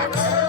Thank you.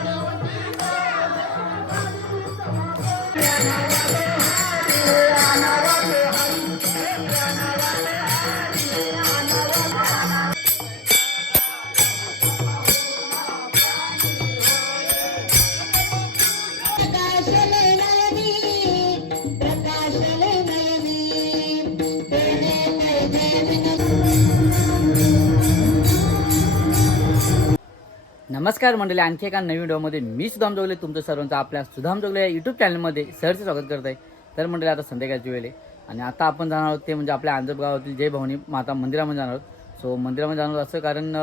नमस्कार मंडळी आणखी एका नवीन व्हिडिओमध्ये मी सुधाम जोगले तुमचं सर्वांचं आपल्या सुधाम जोगले या यूट्यूब चॅनलमध्ये सरचं स्वागत करत आहे तर मंडळी आता संध्याकाळची वेळ आहे आणि आता आपण जाणार आहोत ते म्हणजे आपल्या आंजप गावातील जय भवानी माता मंदिरामध्ये जाणार आहोत. सो मंदिरामध्ये जाणार असं कारण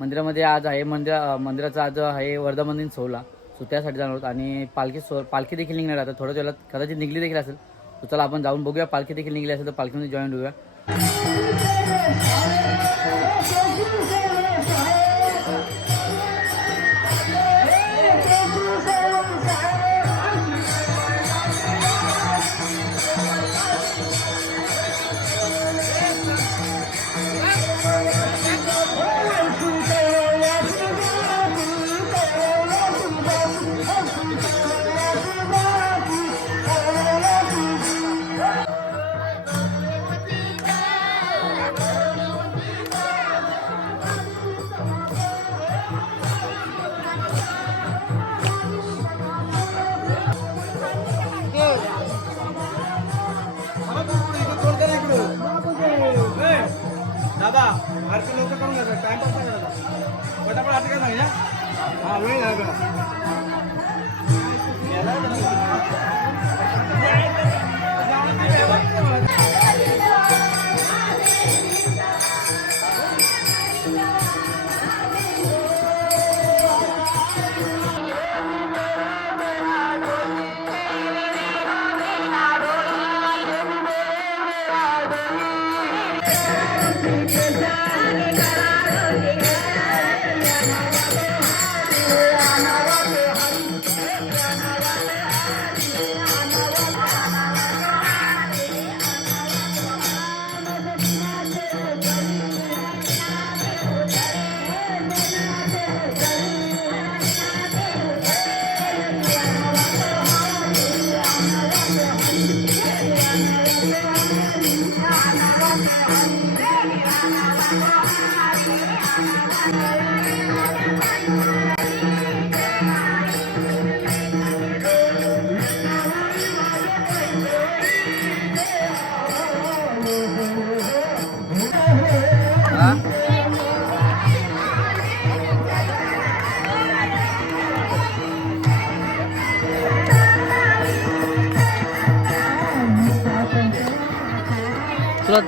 मंदिरामध्ये आज आहे मंदिर मंदिराचा आज आहे वर्धापन सोहला सोहळा. सो त्यासाठी जाणार आहोत आणि पालखी सो पालखी देखील निघणार आता थोड्या वेळात कदाचित निघली देखील असेल. तर चला आपण जाऊन बघूया पालखी देखील निघली असेल तर पालखीमध्ये जॉईन होऊया. 除了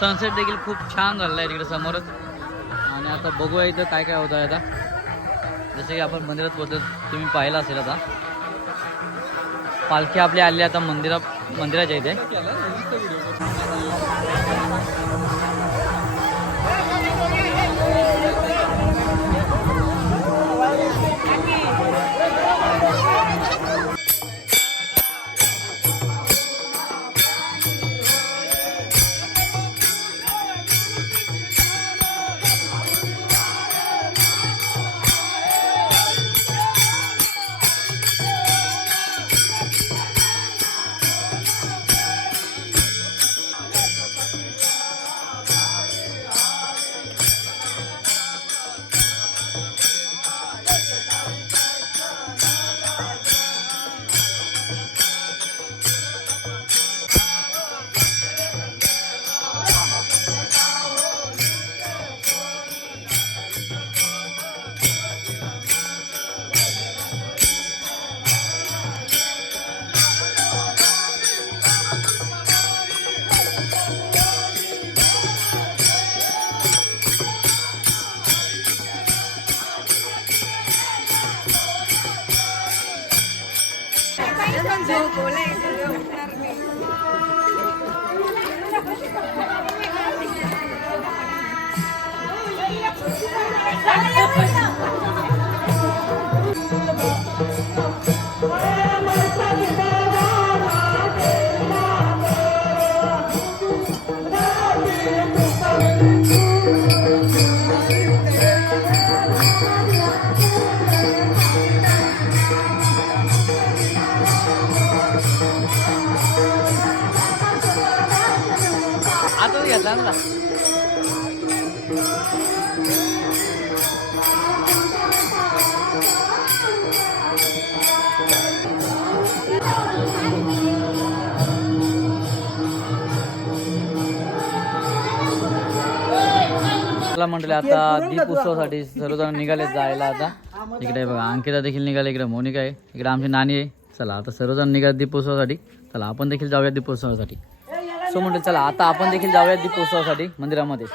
सनसेट देखील खूप छान झालेला आहे तिकडे समोरच. आणि आता बघूया इथं काय काय होत आहे आता. जसं की आपण मंदिरात पोहोचत तुम्ही पाहिलं असेल आता. पालखी आपली आली आहे आता मंदिरा मंदिराच्या इथे. चला म्हटलं आता दीप उत्सवासाठी सर्वजण निघाले जायला आता. इकडे बघा अंकिता देखील निघाले इकडे मोनिका आहे इकडे आमची नानी आहे. चला आता सर्वजण निघाले दीपोत्सवासाठी चला आपण देखील जाऊया दीपोत्सवासाठी सो म्हटलं चला आता आपण देखील जाऊया दीपोत्सवासाठी मंदिरामध्ये.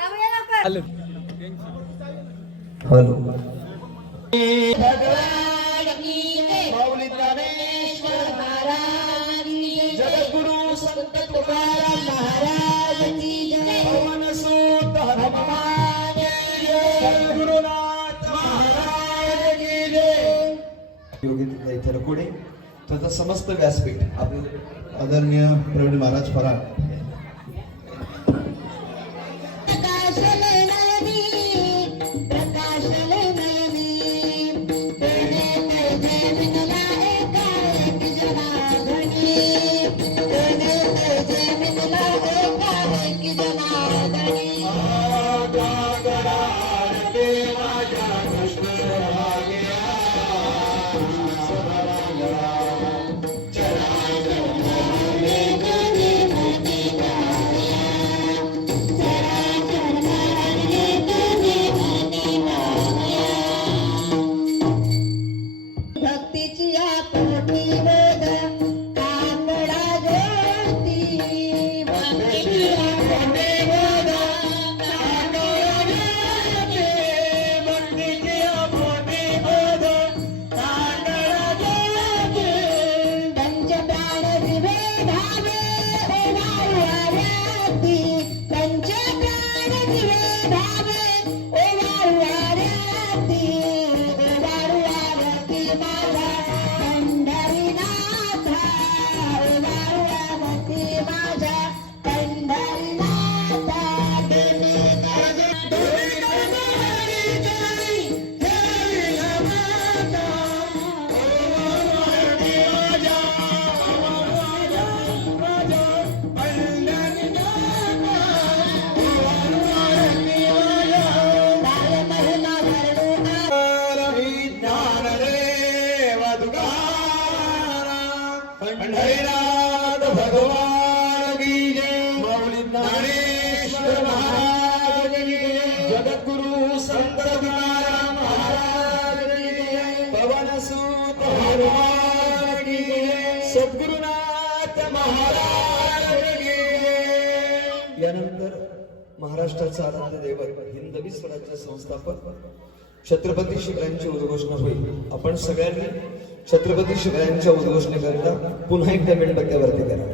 तरकुडे तथा समस्त व्यासपीठ आपले आदरणीय प्रवीण महाराज फराड महाराष्ट्राचा आराध्य दैवत हिंदवी स्वराज्य संस्थापक छत्रपती शिवरायांची उद्घोषणा होईल. आपण सगळ्यांनी छत्रपती शिवरायांच्या उद्घोषणेकरता पुन्हा एकदा मेणबत्त्यावरती करा.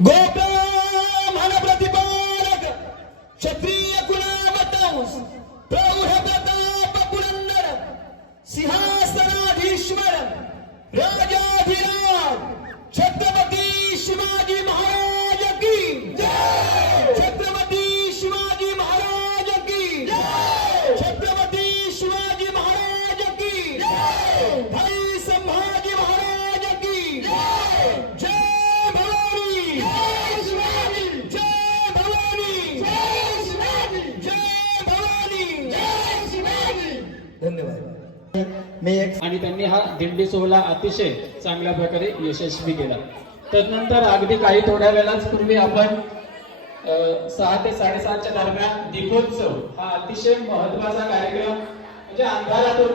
गोपाळ! त्यांनी हा दिंडी सोहळा अतिशय चांगल्या प्रकारे यशस्वी केला. तदनंतर अगदी काही थोड्या वेळाच पूर्वी आपण सहा ते साडेसातच्या दरम्यान दीपोत्सव हा अतिशय महत्त्वाचा कार्यक्रम म्हणजे अंधारातून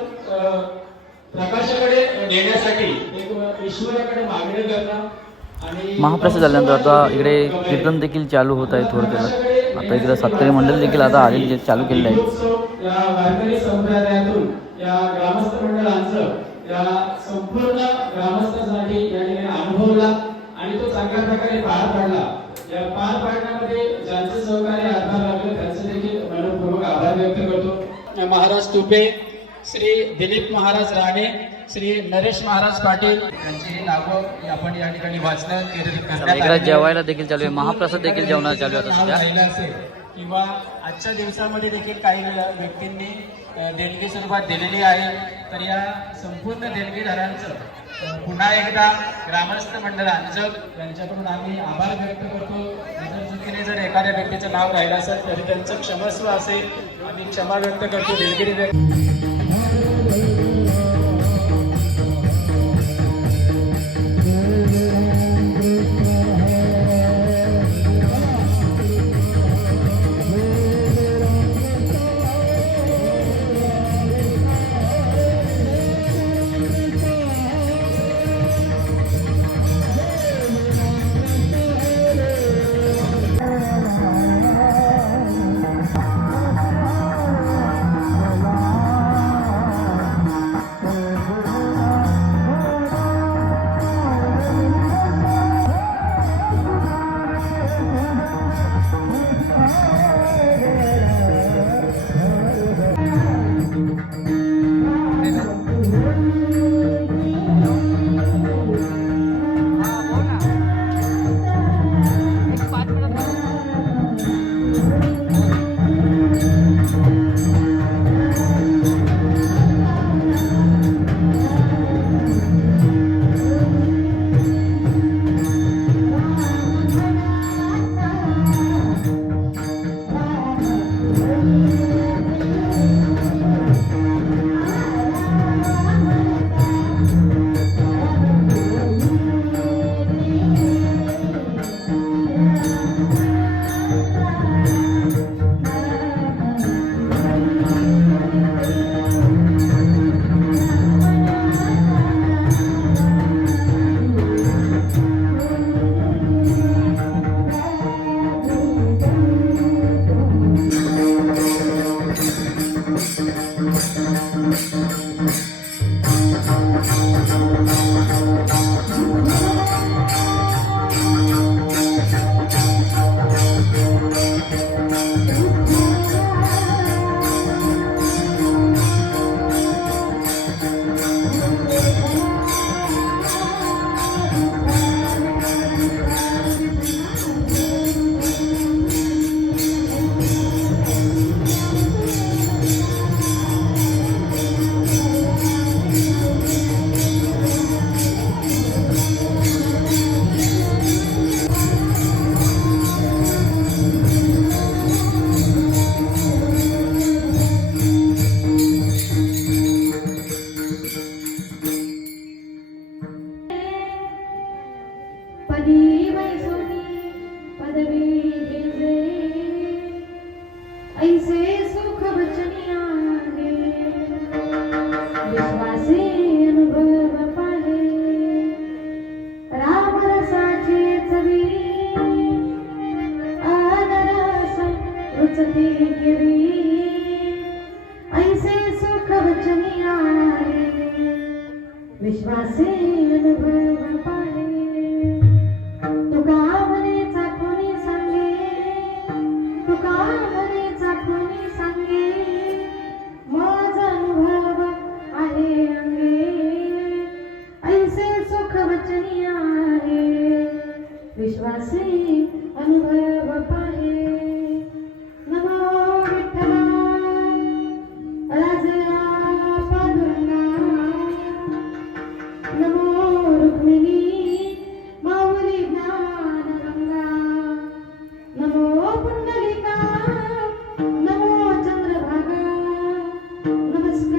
प्रकाशाकडे नेण्यासाठी एक ईश्वराकडे मागणी करणं महाप्रसाद झाल्यानंतर आता इकडे कीर्तन देखील चालू होत आहे थोडं थोडं. आता इकडे सातकरी मंडळ देखील आता जे चालू केलेलं आहे. दीपोत्सव या वारकरी संप्रदायातून या ग्रामस्थ मंडळांचं या संपूर्ण ग्रामस्थांसाठी या ठिकाणी अनुभवला आणि तो चांगल्या प्रकारे पार पाडला. या पार पाडण्यामध्ये ज्यांचं सहकार्य हातभार लागलं त्यांचे देखील मनपूर्वक आभार व्यक्त करतो. महाराज तुपे श्री दिलीप महाराज राणे श्री नरेश महाराज पाटील यांची नावं आपण या ठिकाणी वाचण्यात चला, इकडे जेवायला देखील चालू आहे महाप्रसाद देखील जेवणाला चालू आहे किंवा आजच्या दिवसामध्ये देखील काही व्यक्तींनी देणगी स्वरूपात दिलेली आहे. तर या संपूर्ण देणगीदारांचं पुन्हा एकदा ग्रामस्थ मंडळ अंजक यांच्याकडून आम्ही आभार व्यक्त करतो. जर चुकीने जर एखाद्या व्यक्तीचं नाव राहिलं असेल तरी त्यांचं क्षमस्व असेल. आम्ही क्षमा व्यक्त करतो देणगिरी व्यक्त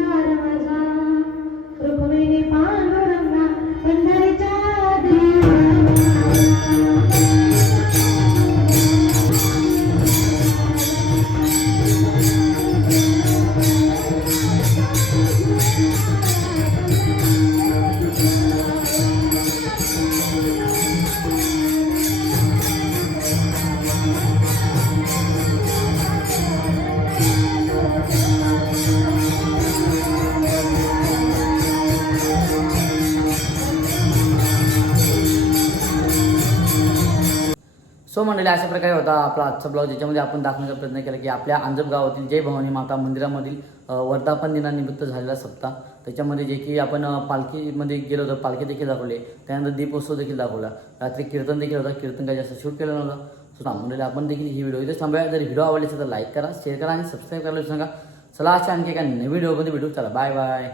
नमस्कार सो मंडळी अशा प्रकारे होता आपला आजचा ब्लॉग ज्याच्यामध्ये आपण दाखवण्याचा प्रयत्न केला की आपल्या आंजप गावातील जय भवानी माता मंदिरामधील वर्धापन दिनानिमित्त झालेला सप्ताह. त्याच्यामध्ये जे की आपण पालखीमध्ये गेलो होतो. पालखी देखील दाखवले. त्यानंतर दीपोत्सव देखील दाखवला. रात्री कीर्तन देखील होता. कीर्तन काही जास्त शूट केलं नव्हतं. सो ना मंडळी आपण देखील ही व्हिडिओ इथे थांबूया. जर व्हिडिओ आवडली असेल तर लाईक करा शेअर करा आणि सबस्क्राईब करायला सांगा चला अशा आणखी एका नवीन व्हिडिओमध्ये भेटू. चला बाय बाय